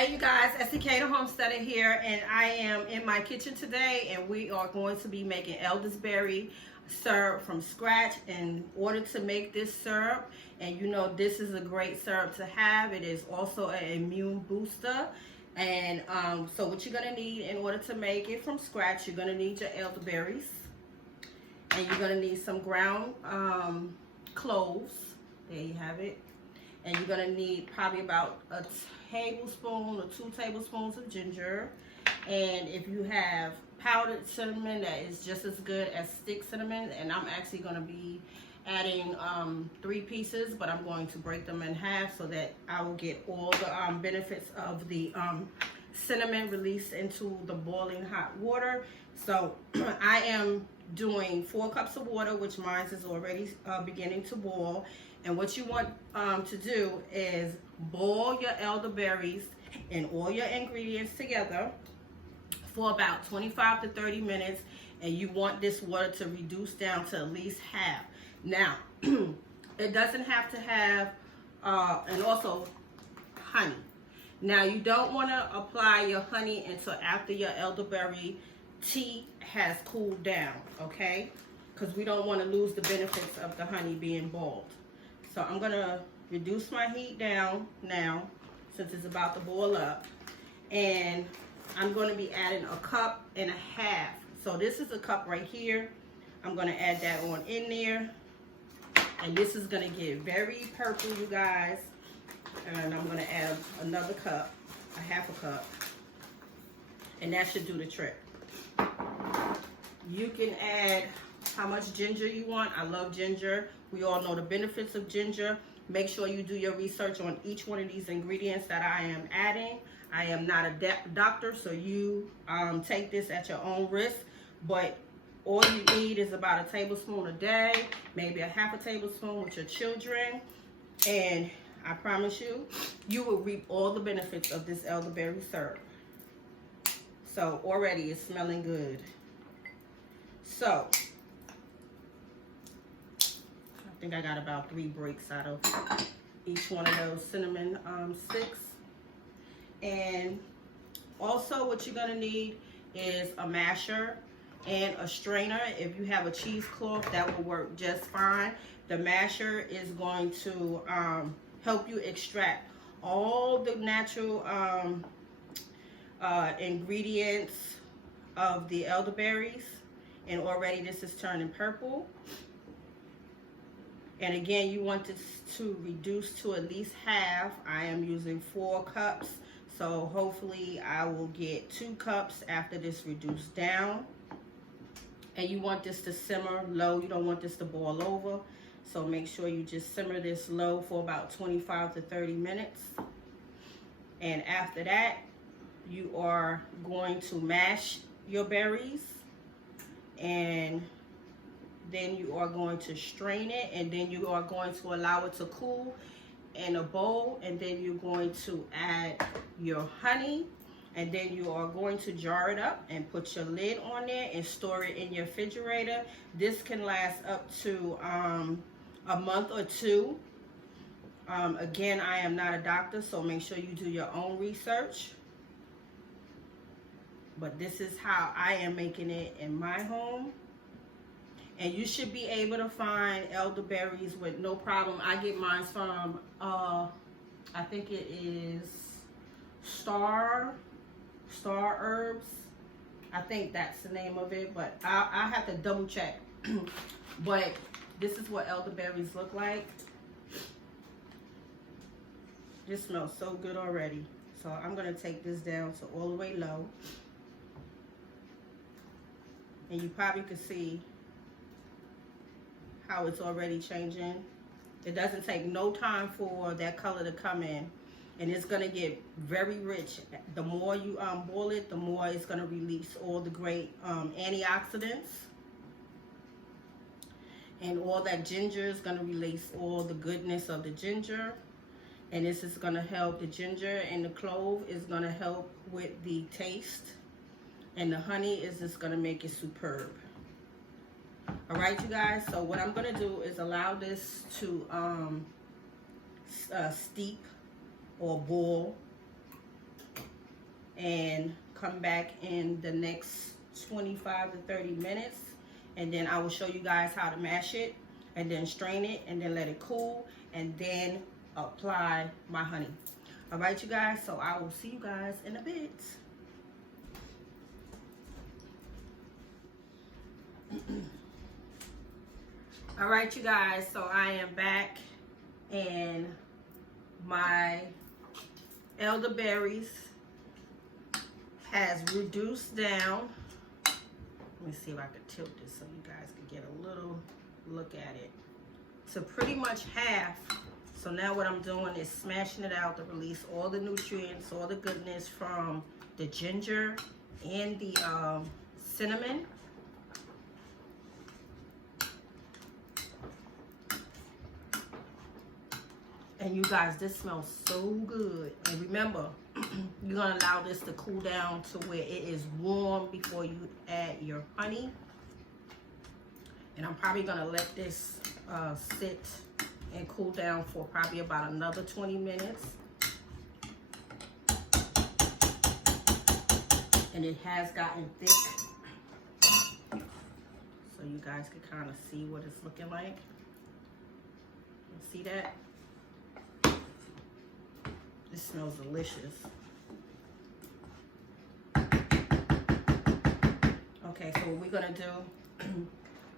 Hey you guys, SDK the Homesteader here, and I am in my kitchen today, and we are going to be making elderberry syrup from scratch. In order to make this syrup, and you know this is a great syrup to have, it is also an immune booster. And so what you're going to need in order to make it from scratch, you're going to need your elderberries, and you're going to need some ground cloves. There you have it. And you're going to need probably about a tablespoon or 2 tablespoons of ginger. And if you have powdered cinnamon, that is just as good as stick cinnamon. And I'm actually going to be adding 3 pieces, but I'm going to break them in half so that I will get all the benefits of the cinnamon released into the boiling hot water. So I am doing 4 cups of water, which mine is already beginning to boil. And what you want to do is boil your elderberries and all your ingredients together for about 25 to 30 minutes. And you want this water to reduce down to at least half. Now, it doesn't have to have, and also honey. Now, you don't want to apply your honey until after your elderberry tea has cooled down, okay? Because we don't want to lose the benefits of the honey being boiled. So I'm going to reduce my heat down now, since it's about to boil up. And I'm going to be adding 1.5 cups. So this is a cup right here. I'm going to add that on in there. And this is going to get very purple, you guys. And I'm going to add another cup, 1/2 cup. And that should do the trick. You can add how much ginger you want. I love ginger. We all know the benefits of ginger. Make sure you do your research on each one of these ingredients that I am adding. I am not a doctor, so you take this at your own risk. But all you need is about 1 tablespoon a day, maybe 1/2 tablespoon with your children. And I promise you, you will reap all the benefits of this elderberry syrup. So already it's smelling good. So I think I got about 3 breaks out of each one of those cinnamon sticks. And also what you're gonna need is a masher and a strainer. If you have a cheesecloth, that will work just fine. The masher is going to help you extract all the natural ingredients of the elderberries. And already this is turning purple. And again, you want this to reduce to at least half. I am using 4 cups. So hopefully I will get 2 cups after this reduced down. And you want this to simmer low. You don't want this to boil over. So make sure you just simmer this low for about 25 to 30 minutes. And after that, you are going to mash your berries. And then you are going to strain it, and then you are going to allow it to cool in a bowl, and then you're going to add your honey, and then you are going to jar it up and put your lid on there and store it in your refrigerator. This can last up to a month or 2. Again, I am not a doctor, so make sure you do your own research. But this is how I am making it in my home. And you should be able to find elderberries with no problem. I get mine from, I think it is Star Herbs. I think that's the name of it, but I have to double check. But this is what elderberries look like. This smells so good already. So I'm gonna take this down to all the way low. And you probably could see how it's already changing. It doesn't take no time for that color to come in, and it's gonna get very rich. The more you boil it, the more it's gonna release all the great antioxidants, and all that ginger is gonna release all the goodness of the ginger. And this is gonna help. The ginger and the clove is gonna help with the taste, and the honey is just gonna make it superb. All right, you guys, so what I'm gonna do is allow this to steep or boil and come back in the next 25 to 30 minutes. And then I will show you guys how to mash it and then strain it and then let it cool and then apply my honey. All right, you guys, so I will see you guys in a bit. All right, you guys, so I am back and my elderberries has reduced down. Let me see if I can tilt this so you guys can get a little look at it. So pretty much half. So now what I'm doing is smashing it out to release all the nutrients, all the goodness from the ginger and the cinnamon. And you guys, this smells so good. And remember, you're gonna allow this to cool down to where it is warm before you add your honey. And I'm probably gonna let this sit and cool down for probably about another 20 minutes. And it has gotten thick. So you guys can kind of see what it's looking like. You see that? This smells delicious. Okay, so what we're gonna do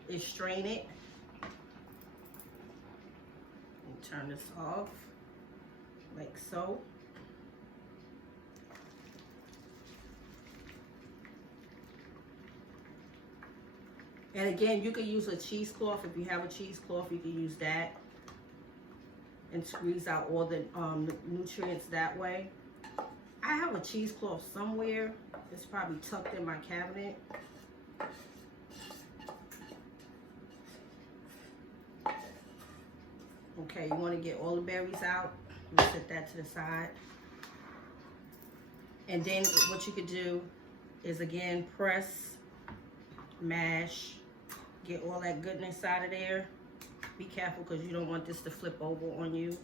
is strain it. And turn this off, like so. And again, you could use a cheesecloth. If you have a cheesecloth, you can use that and squeeze out all the nutrients that way. I have a cheesecloth somewhere. It's probably tucked in my cabinet. Okay, you want to get all the berries out. You set that to the side. And then what you could do is again press, mash, get all that goodness out of there. Be careful because you don't want this to flip over on you.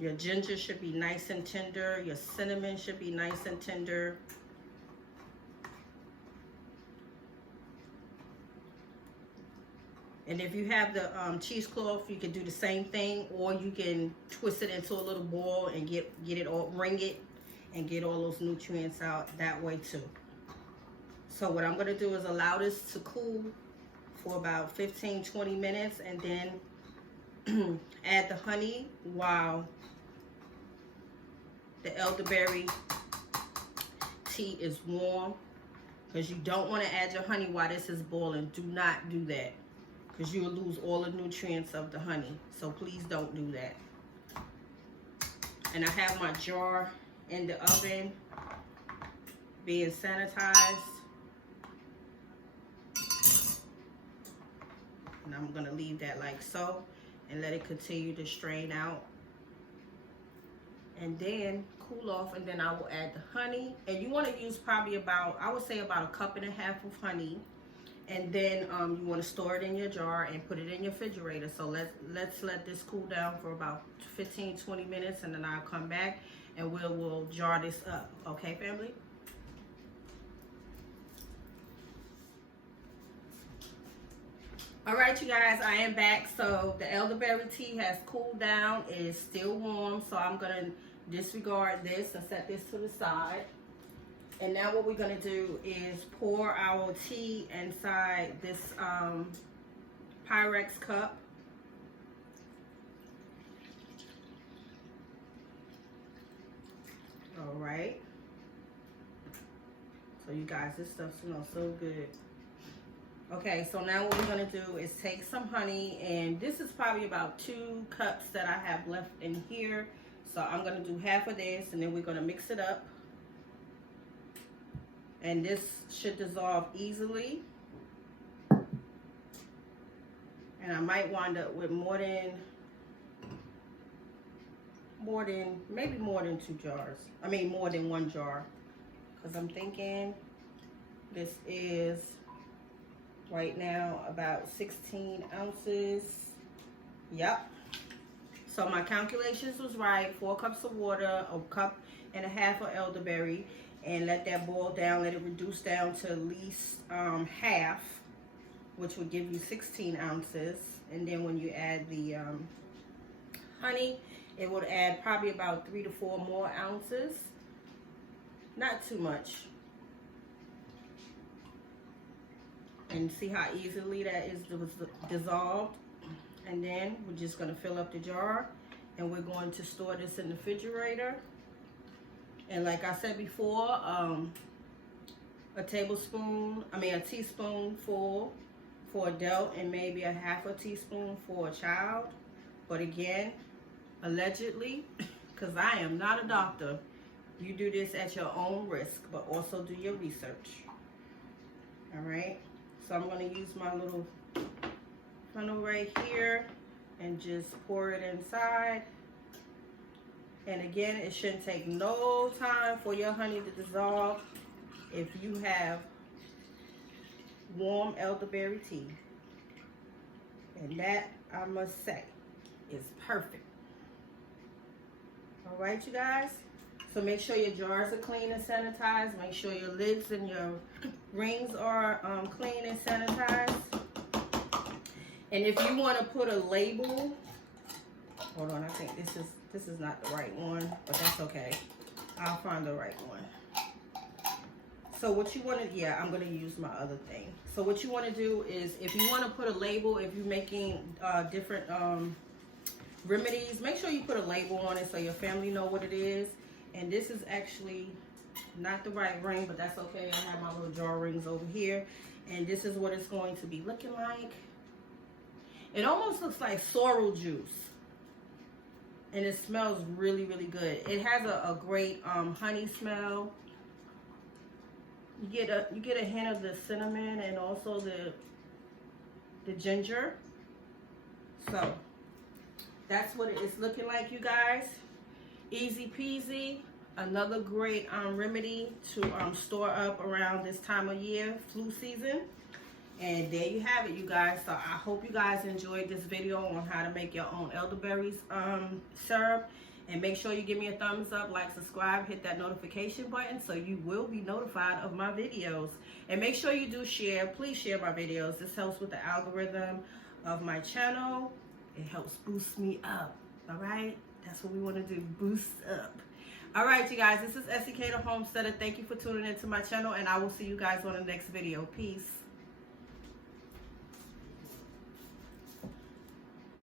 Your ginger should be nice and tender. Your cinnamon should be nice and tender. And if you have the cheesecloth, you can do the same thing, or you can twist it into a little ball and get it all, ring it, and get all those nutrients out that way too. So what I'm gonna do is allow this to cool for about 15-20 minutes and then add the honey while the elderberry tea is warm, because you don't want to add your honey while this is boiling. Do not do that, because you will lose all the nutrients of the honey. So please don't do that. And I have my jar in the oven being sanitized. And I'm gonna leave that like so and let it continue to strain out. And then cool off, and then I will add the honey. And you wanna use probably about, I would say about 1.5 cups of honey. And then you want to store it in your jar and put it in your refrigerator. So let's let this cool down for about 15-20 minutes, and then I'll come back and we'll jar this up. Okay, family? All right, you guys, I am back. So the elderberry tea has cooled down. It is still warm, so I'm gonna disregard this and set this to the side. And now what we're gonna do is pour our tea inside this Pyrex cup. All right. So you guys, this stuff smells so good. Okay, so now what we're gonna do is take some honey, and this is probably about 2 cups that I have left in here. So I'm gonna do half of this, and then we're gonna mix it up. And this should dissolve easily. And I might wind up with maybe more than 2 jars. I mean, more than 1 jar. Because I'm thinking this is right now about 16 ounces. Yep. So So my calculations was right. 4 cups of water, a cup and a half of elderberry, and let that boil down. Let it reduce down to at least half, which would give you 16 ounces. And then when you add the honey, it would add probably about 3 to 4 more ounces. Not too much. And see how easily that is dissolved. And then we're just going to fill up the jar, and we're going to store this in the refrigerator. And like I said before, a teaspoon full for adult, and maybe a half a teaspoon for a child. But again, allegedly, because I am not a doctor, you do this at your own risk, but also do your research. All right, so I'm going to use my little funnel right here and just pour it inside. And again, it shouldn't take no time for your honey to dissolve if you have warm elderberry tea. And that, I must say, is perfect. All right, you guys. So make sure your jars are clean and sanitized. Make sure your lids and your rings are clean and sanitized. And if you want to put a label, hold on, I think this is not the right one, but that's okay. I'll find the right one. So what you want to, yeah, I'm going to use my other thing. So what you want to do is, if you want to put a label, if you're making different remedies, make sure you put a label on it so your family know what it is. And this is actually not the right ring, but that's okay. I have my little jar rings over here. And this is what it's going to be looking like. It almost looks like sorrel juice. And it smells really, really good. It has a great honey smell. You get a hint of the cinnamon and also the ginger. So that's what it is looking like, you guys. Easy peasy. Another great remedy to store up around this time of year, flu season. And there you have it, you guys. So I hope you guys enjoyed this video on how to make your own elderberries syrup. And make sure you give me a thumbs up, like, subscribe, hit that notification button so you will be notified of my videos. And make sure you do share. Please share my videos. This helps with the algorithm of my channel. It helps boost me up, all right? That's what we want to do, boost up. All right, you guys, this is SEK the Homesteader. Thank you for tuning into my channel, and I will see you guys on the next video. Peace.